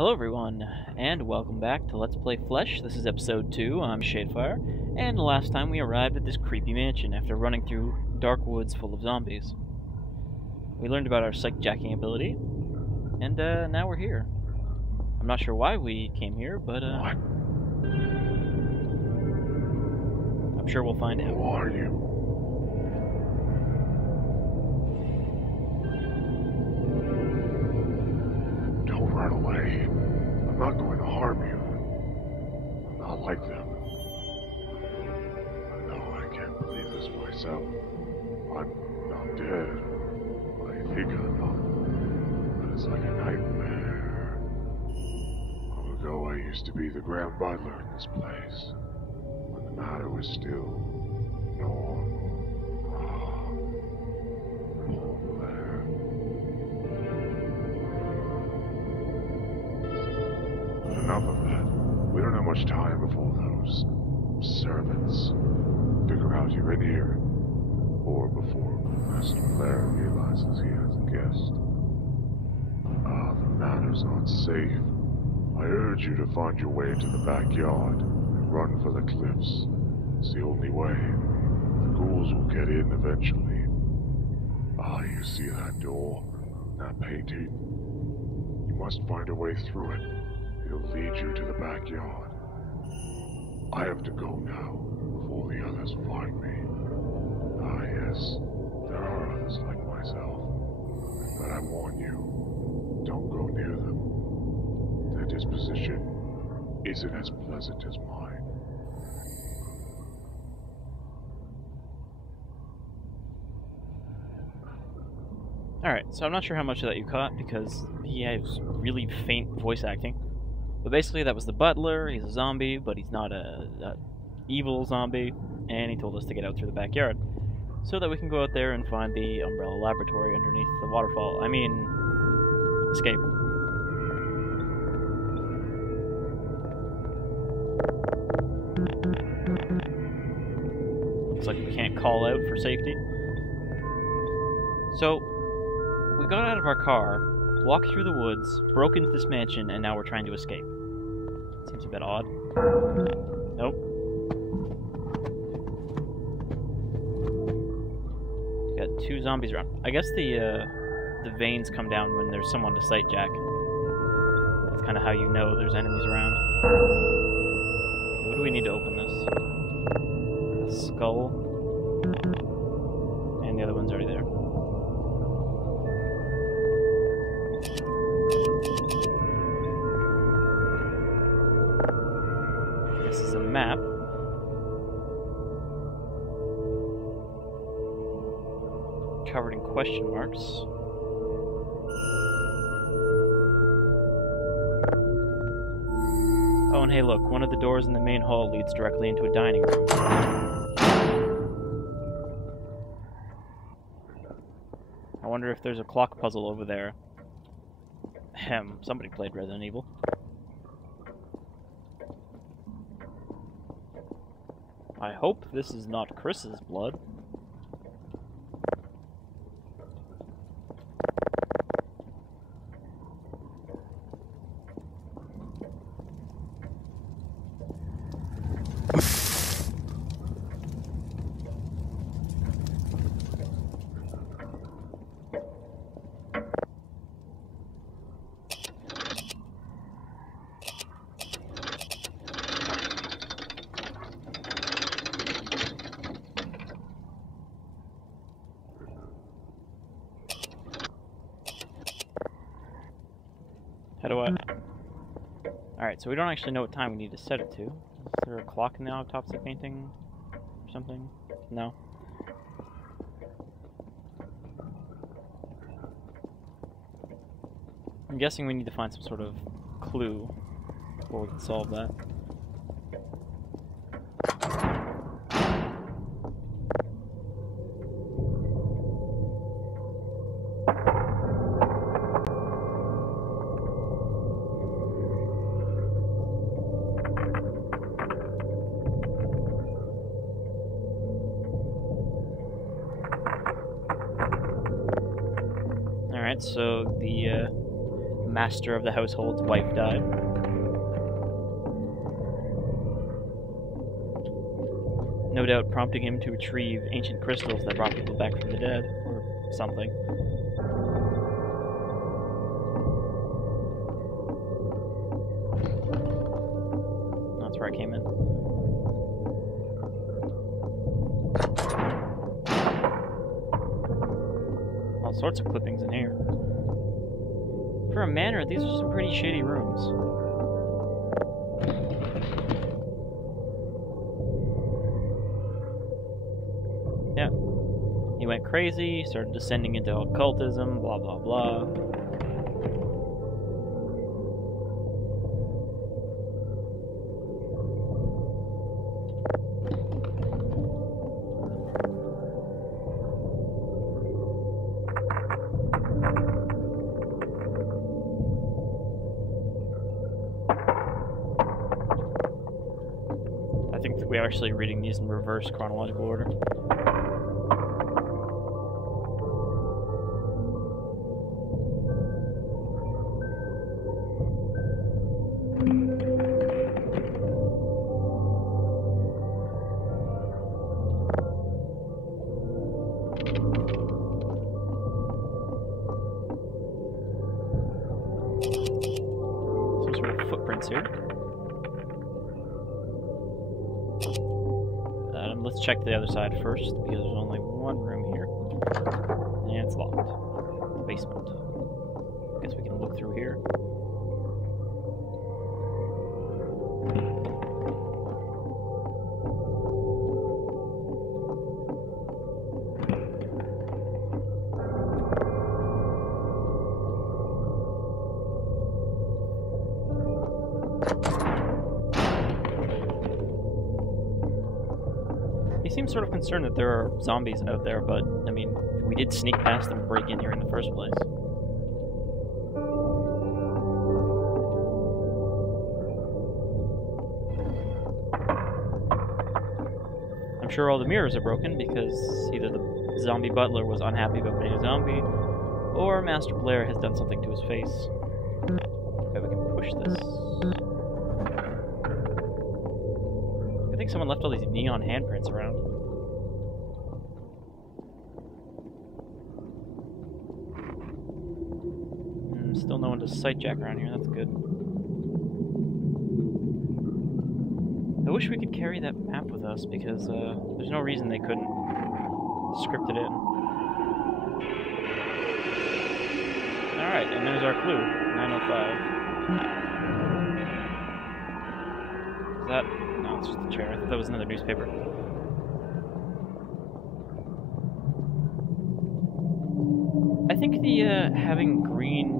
Hello everyone, and welcome back to Let's Play Flesh. This is episode 2, I'm Shadefire, and last time we arrived at this creepy mansion after running through dark woods full of zombies. We learned about our psych-jacking ability, and now we're here. I'm not sure why we came here, but I'm sure we'll find out. Who are you? Don't run away. I'm not going to harm you. I'm not like them. No, I can't believe this myself. I'm not dead. I think I'm not. But it's like a nightmare. Long ago, I used to be the Grand Butler in this place. When the matter was still normal. Poor Blair. Enough of that. We don't have much time before those servants figure out you're in here. Or before Master Blair realizes he has a guest. The manor's not safe. I urge you to find your way to the backyard and run for the cliffs. It's the only way. The ghouls will get in eventually. You see that door? That painting? You must find a way through it. It'll lead you to the backyard. I have to go now, before the others find me. Yes, there are others like myself. But I warn you, don't go near them. Their disposition isn't as pleasant as mine. Alright, so I'm not sure how much of that you caught, because he has really faint voice acting. But basically, that was the butler. He's a zombie, but he's not a evil zombie. And he told us to get out through the backyard, so that we can go out there and find the Umbrella Laboratory underneath the waterfall. I mean, escape. Looks like we can't call out for safety. So, we got out of our car, walked through the woods, broke into this mansion, and now we're trying to escape. Seems a bit odd. Nope. Got two zombies around. I guess the veins come down when there's someone to sight jack. That's kind of how you know there's enemies around. Okay, what do we need to open this? A skull. And the other one's already there. This is a map. Covered in question marks. Oh, and hey look, one of the doors in the main hall leads directly into a dining room. I wonder if there's a clock puzzle over there. Somebody played Resident Evil. I hope this is not Chris's blood. How do I... Alright, so we don't actually know what time we need to set it to. Is there a clock in the autopsy painting? Or something? No? I'm guessing we need to find some sort of clue before we can solve that. Alright, so the master of the household's wife died. No doubt prompting him to retrieve ancient crystals that brought people back from the dead, or something. That's where I came in. All sorts of clippings in here. For a manor, these are some pretty shitty rooms. Yeah. He went crazy, started descending into occultism, blah blah blah. I think we're actually reading these in reverse chronological order. Some sort of footprints here. Let's check the other side first, because there's only one room here. And it's locked. Basement. Guess we can look through here. He seems sort of concerned that there are zombies out there, but, I mean, we did sneak past them and break in here in the first place. I'm sure all the mirrors are broken because either the zombie butler was unhappy about being a zombie, or Master Blair has done something to his face. Okay, we can push this. I think someone left all these neon handprints around. Still no one to sightjack around here, that's good. I wish we could carry that map with us, because there's no reason they couldn't script it in. Alright, and there's our clue, 905. Is that... no, it's just a chair. I thought that was another newspaper. I think the having green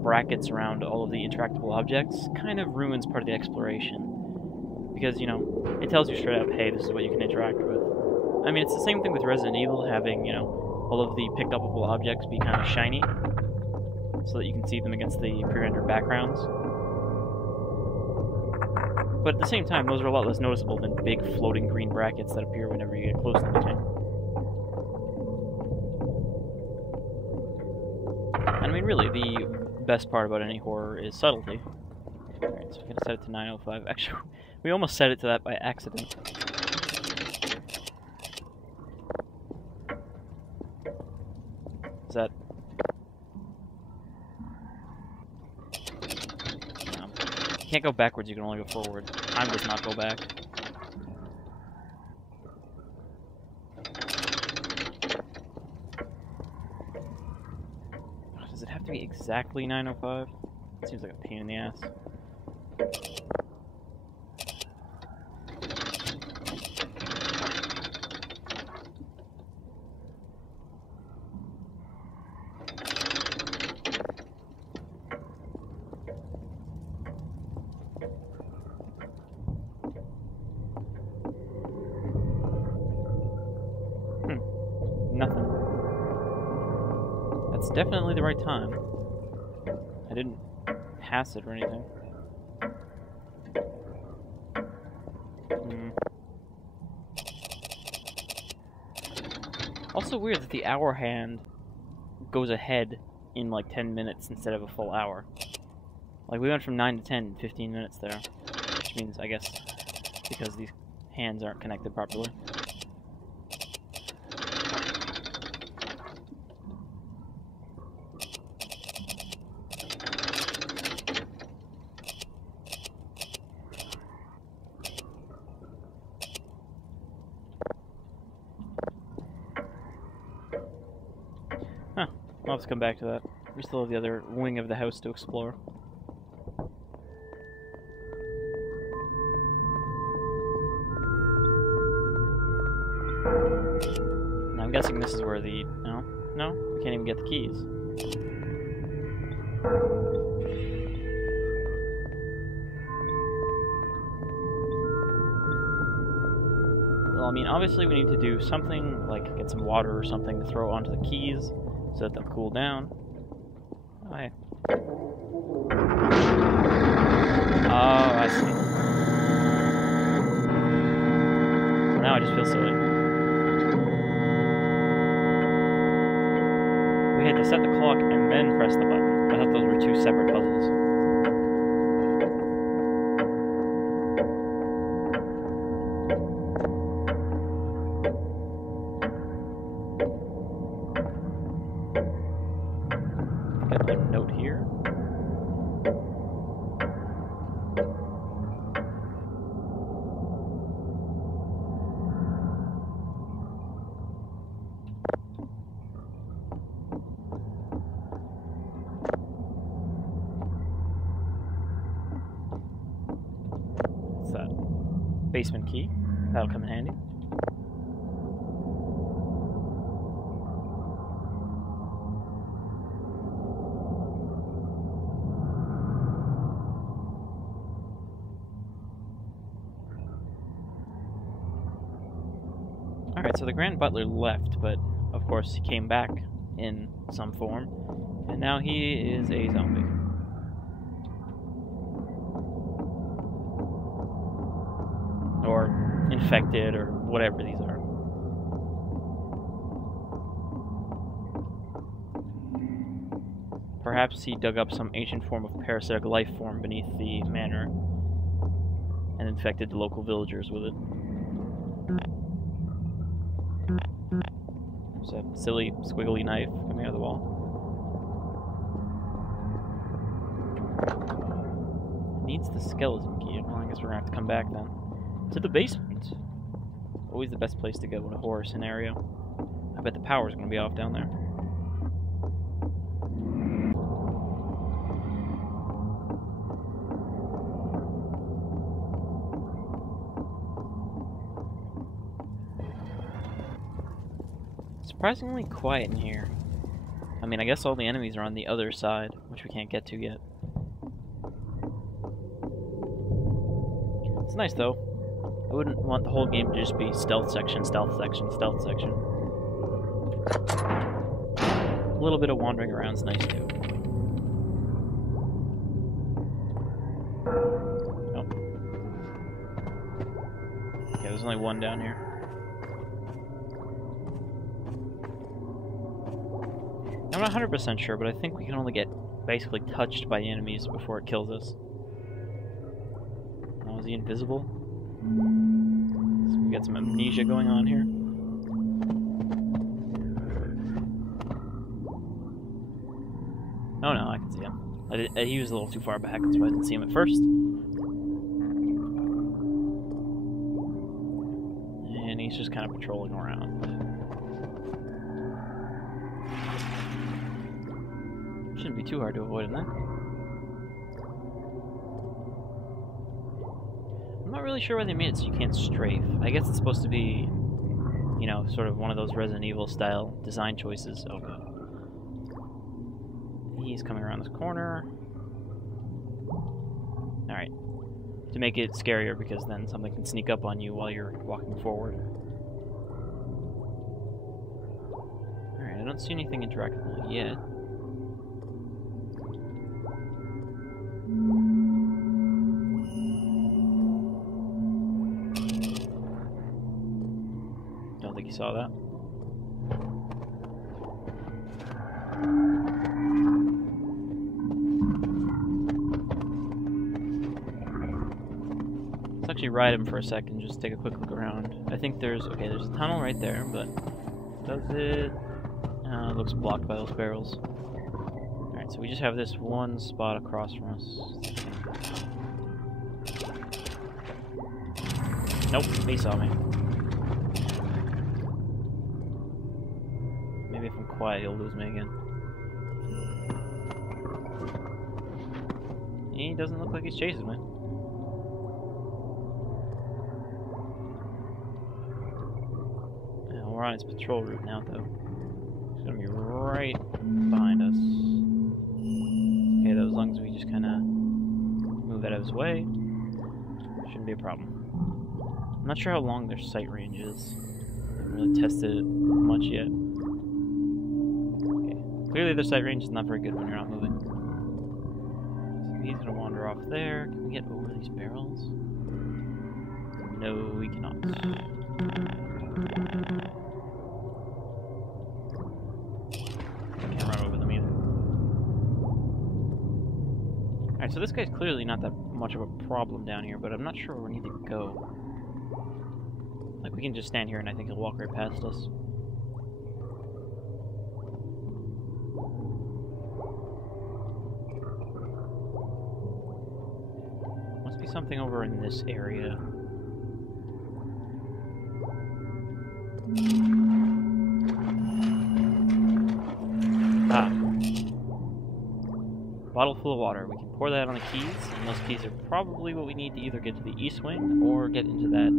brackets around all of the interactable objects kind of ruins part of the exploration. Because, you know, it tells you straight up, hey, this is what you can interact with. I mean, it's the same thing with Resident Evil, having, you know, all of the picked upable objects be kind of shiny, so that you can see them against the pre-rendered backgrounds. But at the same time, those are a lot less noticeable than big floating green brackets that appear whenever you get close to anything. I mean, really, the best part about any horror is subtlety. Alright, so we're gonna set it to 905. Actually, we almost set it to that by accident. Is that... no. You can't go backwards, you can only go forward. Time does not go back. Does it have to be exactly 905? It seems like a pain in the ass. Nothing. That's definitely the right time. I didn't pass it or anything. Also weird that the hour hand goes ahead in like 10 minutes instead of a full hour. Like, we went from 9 to 10 in 15 minutes there. Which means, I guess, because these hands aren't connected properly. Huh. I'll have to come back to that. We still have the other wing of the house to explore. And I'm guessing this is where the... No, we can't even get the keys. Well, I mean, obviously we need to do something, like get some water or something to throw onto the keys so that they'll cool down. Oh, hey. Oh, I see. Well, now I just feel silly. We had to set the clock and then press the button. I thought those were two separate puzzles. Got a note here. What's that? Basement key. That'll come in handy. Alright, so the Grand Butler left, but of course he came back in some form, and now he is a zombie. Or infected, or whatever these are. Perhaps he dug up some ancient form of parasitic life form beneath the manor and infected the local villagers with it. There's a silly, squiggly knife coming out of the wall. Needs the skeleton key. Well, I guess we're gonna have to come back then. To the basement. Always the best place to go in a horror scenario. I bet the power's gonna be off down there. Surprisingly quiet in here. I mean, I guess all the enemies are on the other side, which we can't get to yet. It's nice though. I wouldn't want the whole game to just be stealth section, stealth section, stealth section. A little bit of wandering around's nice too. Nope. Okay, there's only one down here. I'm not 100% sure, but I think we can only get basically touched by enemies before it kills us. Oh, is he invisible? So we got some amnesia going on here. Oh no, I can see him. He was a little too far back, that's why I didn't see him at first. And he's just kind of patrolling around. Shouldn't be too hard to avoid him then. I'm not really sure why they made it so you can't strafe. I guess it's supposed to be, you know, sort of one of those Resident Evil style design choices. Oh god. He's coming around this corner. Alright. To make it scarier, because then something can sneak up on you while you're walking forward. Alright, I don't see anything interactable yet. Don't think you saw that. actually ride him for a second, just take a quick look around. I think there's a tunnel right there, but does it? It looks blocked by those barrels. Alright, so we just have this one spot across from us. Nope, he saw me. Maybe if I'm quiet, he'll lose me again. He doesn't look like he's chasing me. We're on his patrol route now, though. He's gonna be right behind us. Okay, though, as long as we just kind of move out of his way, shouldn't be a problem. I'm not sure how long their sight range is. I haven't really tested it much yet. Okay, clearly their sight range is not very good when you're not moving. So he's gonna wander off there. Can we get over these barrels? No, we cannot. Alright, so this guy's clearly not that much of a problem down here, but I'm not sure where we need to go. Like, we can just stand here and I think he'll walk right past us. Must be something over in this area. Ah. Bottle full of water. We can pour that on the keys, and those keys are probably what we need to either get to the east wing or get into that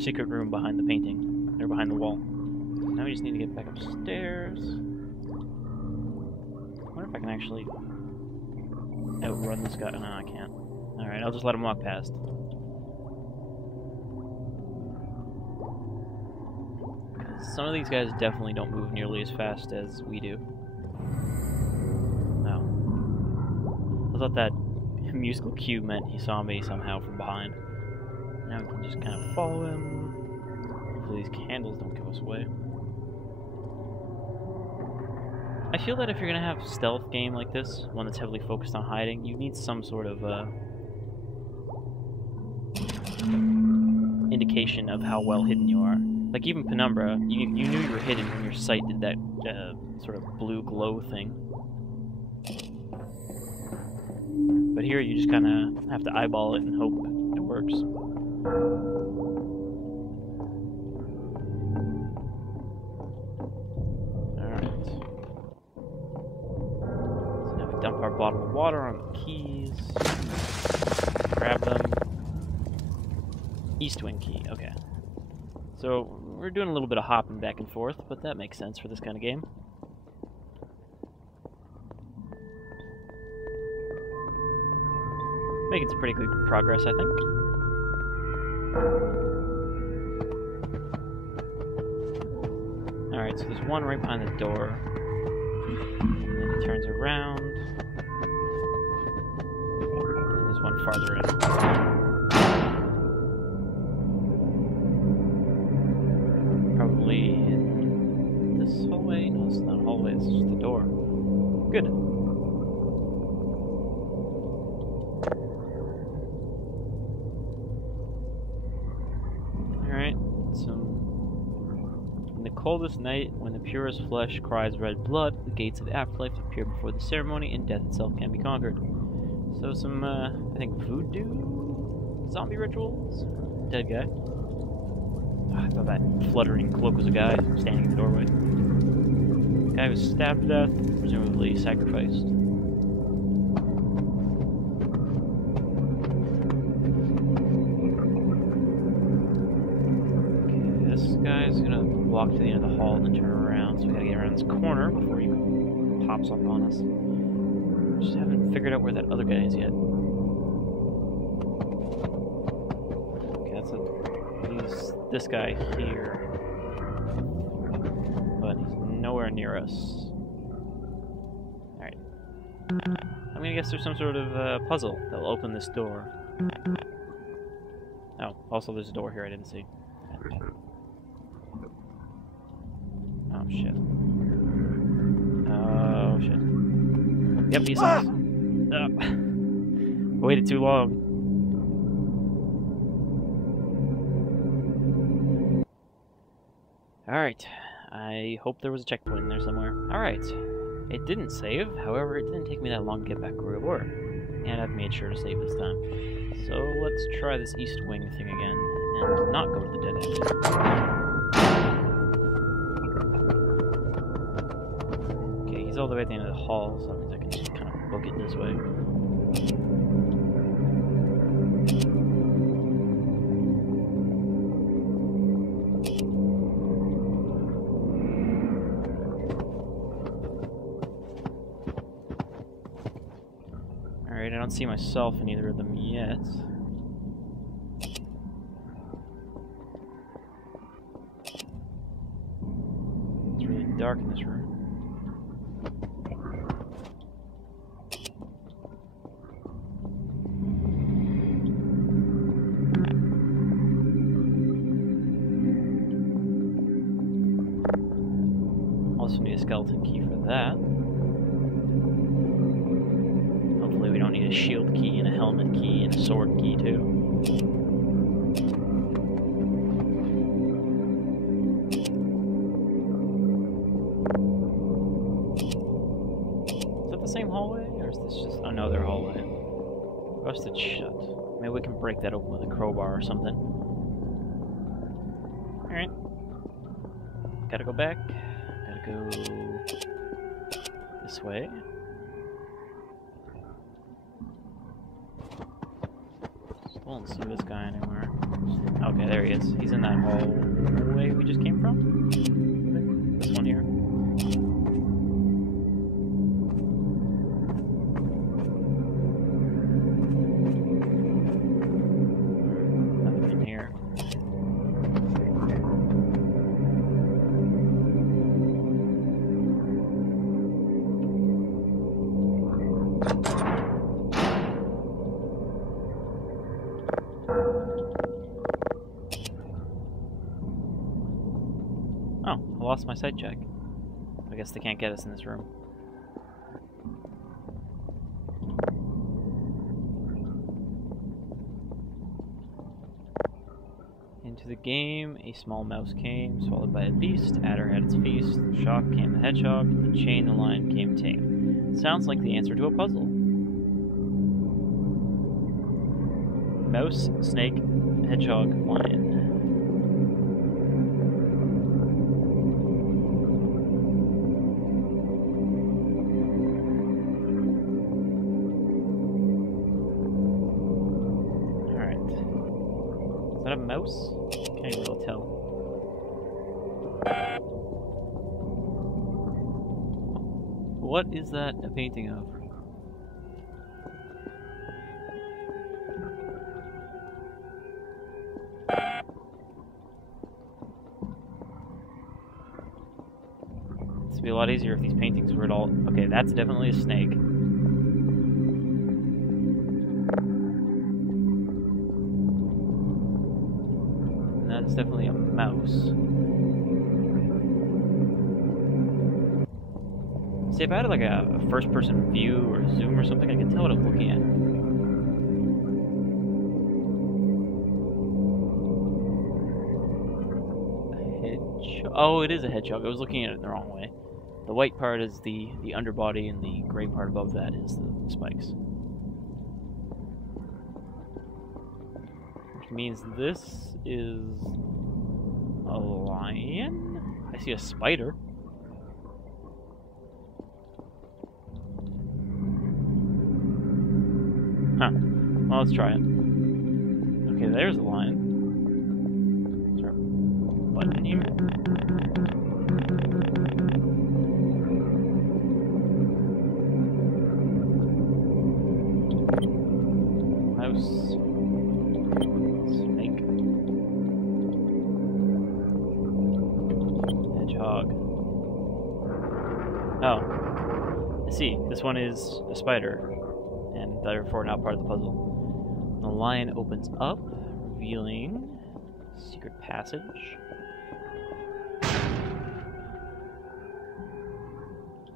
secret room behind the painting, or behind the wall. Now we just need to get back upstairs. I wonder if I can actually outrun this guy. No, I can't. Alright, I'll just let him walk past. Some of these guys definitely don't move nearly as fast as we do. I thought that musical cue meant he saw me somehow from behind. Now we can just kind of follow him. Hopefully these candles don't give us away. I feel that if you're going to have a stealth game like this, one that's heavily focused on hiding, you need some sort of indication of how well hidden you are. Like even Penumbra, you knew you were hidden when your sight did that sort of blue glow thing. But here you just kind of have to eyeball it and hope it works. Alright. So now we dump our bottle of water on the keys. Grab them. East wing key, okay. So we're doing a little bit of hopping back and forth, but that makes sense for this kind of game. Making some pretty good progress, I think. Alright, so there's one right behind the door. And then he turns around. And there's one farther in. Probably in this hallway? No, it's not a hallway, it's just a door. Good. Coldest night, when the purest flesh cries red blood, the gates of afterlife appear before the ceremony, and death itself can be conquered. So some, I think, voodoo zombie rituals? Dead guy. Oh, I thought that fluttering cloak was a guy standing in the doorway. Guy was stabbed to death, presumably sacrificed. Okay, this guy's gonna walk to the end of the hall and then turn around, so we gotta get around this corner before he pops up on us. Just haven't figured out where that other guy is yet. Okay, he's this guy here. But he's nowhere near us. Alright. I'm gonna guess there's some sort of puzzle that will open this door. Oh, also there's a door here I didn't see. Oh shit. Oh shit. Yep, he saw us. Waited too long. Alright. I hope there was a checkpoint in there somewhere. Alright. It didn't save, however, it didn't take me that long to get back where we were. And I've made sure to save this time. So let's try this east wing thing again, and not go to the dead end. Okay, he's all the way at the end of the hall, so that means I can just kind of book it this way. Alright, I don't see myself in either of them yet. It's really dark in this room. Also need a skeleton key for that. Hopefully we don't need a shield key and a helmet key and a sword key too. Is that the same hallway, or is this just another hallway? Rusted shut. Maybe we can break that open with a crowbar or something. Alright. Gotta go back. Gotta go this way. Still don't see this guy anywhere. Okay, there he is. He's in that hallway we just came from. This one here. Nothing in here. Oh, I lost my sight check. I guess they can't get us in this room. Into the game, a small mouse came, swallowed by a beast. Adder had its feast. Shock came the hedgehog. From the chain, the lion came tame. Sounds like the answer to a puzzle. Mouse, snake, hedgehog, lion. Is that a mouse? Can't even really tell. What is that a painting of? This would be a lot easier if these paintings were at all... Okay, that's definitely a snake. That's definitely a mouse. See, if I had like a first-person view or zoom or something, I could tell what I'm looking at. A hedgehog? Oh, it is a hedgehog. I was looking at it the wrong way. The white part is the underbody, and the gray part above that is the spikes. Which means this is a lion? I see a spider. Huh. Well, let's try it. Okay, there's a lion. Is there a button here? Mouse. Snake. Hedgehog. Oh. I see. This one is a spider. And therefore not part of the puzzle. The lion opens up, revealing secret passage.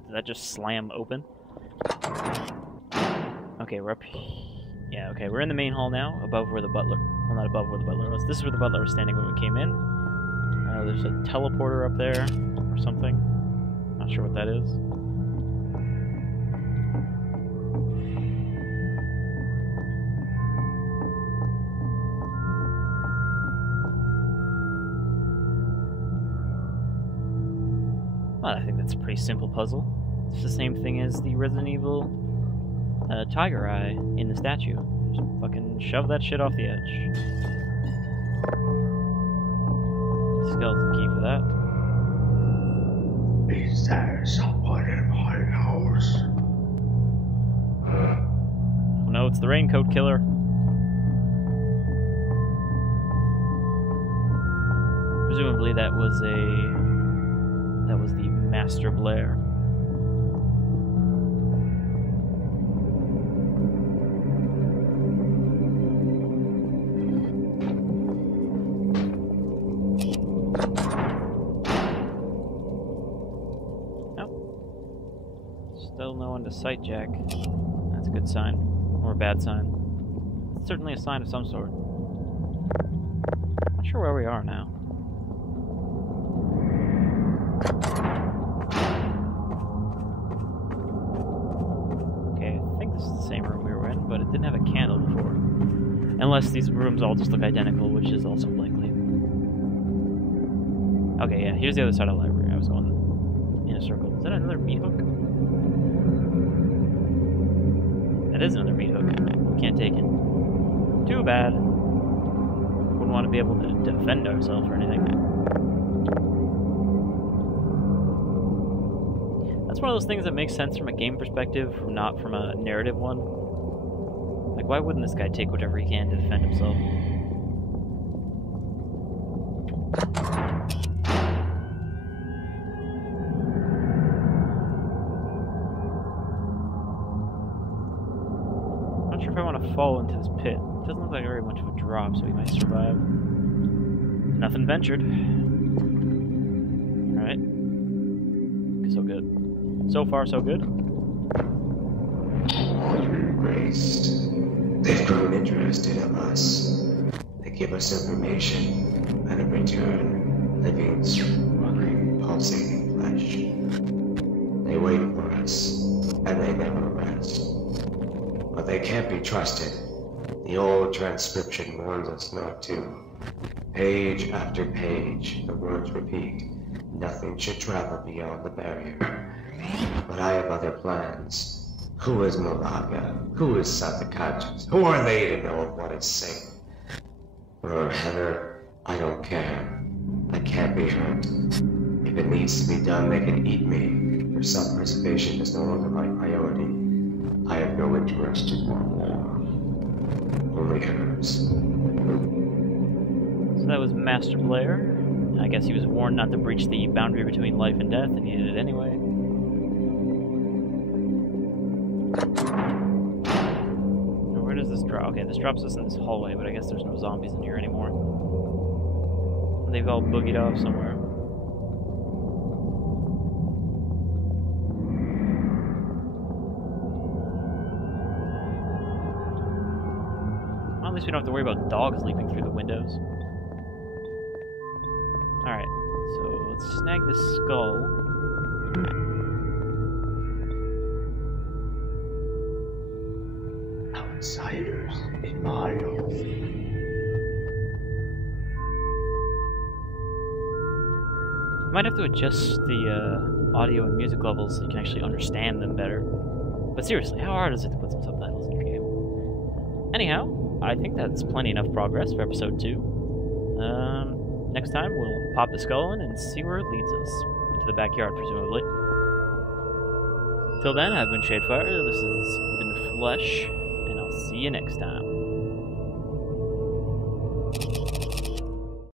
Did that just slam open? Okay, we're up here. Yeah, okay, we're in the main hall now, above where the butler... Well, not above where the butler was. This is where the butler was standing when we came in. There's a teleporter up there or something. Not sure what that is. Well, I think that's a pretty simple puzzle. It's the same thing as the Resident Evil tiger eye in the statue. Just fucking shove that shit off the edge. Skeleton key for that. Is there someone in my house? Oh no, it's the raincoat killer. Presumably that was the Master Blair. Still no one to sight, Jack. That's a good sign. Or a bad sign. It's certainly a sign of some sort. Not sure where we are now. Okay, I think this is the same room we were in, but it didn't have a candle before. Unless these rooms all just look identical, which is also likely. Okay, yeah, here's the other side of the library. I was going in a circle. Is that another meat hook? That is another meat hook. Can't take it. Too bad. Wouldn't want to be able to defend ourselves or anything. That's one of those things that makes sense from a game perspective, not from a narrative one. Like, why wouldn't this guy take whatever he can to defend himself? Not sure if I want to fall into this pit. It doesn't look like very much of a drop, so we might survive. Nothing ventured. Alright. So good. So far, so good. Race. They've grown interested in us. They give us information, and in return, living, struggling, pulsating flesh. They wait for us, and they never rest. But they can't be trusted. The old transcription warns us not to. Page after page, the words repeat. Nothing should travel beyond the barrier. But I have other plans. Who is Malaga? Who is Satakachis? Who are they to know of what is safe? For Heather, I don't care. I can't be hurt. If it needs to be done, they can eat me. For self-preservation is no longer my priority. I have no interest in war. Only hers. So that was Master Blair. I guess he was warned not to breach the boundary between life and death, and he did it anyway. Now, where does this drop? Okay, this drops us in this hallway, but I guess there's no zombies in here anymore. They've all boogied off somewhere. Well, at least we don't have to worry about dogs leaping through the windows. Alright, so let's snag this skull. Outsiders in my home. You might have to adjust the audio and music levels so you can actually understand them better. But seriously, how hard is it to put some subtitles in your game? Anyhow, I think that's plenty enough progress for episode 2. Next time, we'll pop the skull in and see where it leads us. Into the backyard, presumably. Till then, I've been Shadefire, this has been Flesh, and I'll see you next time.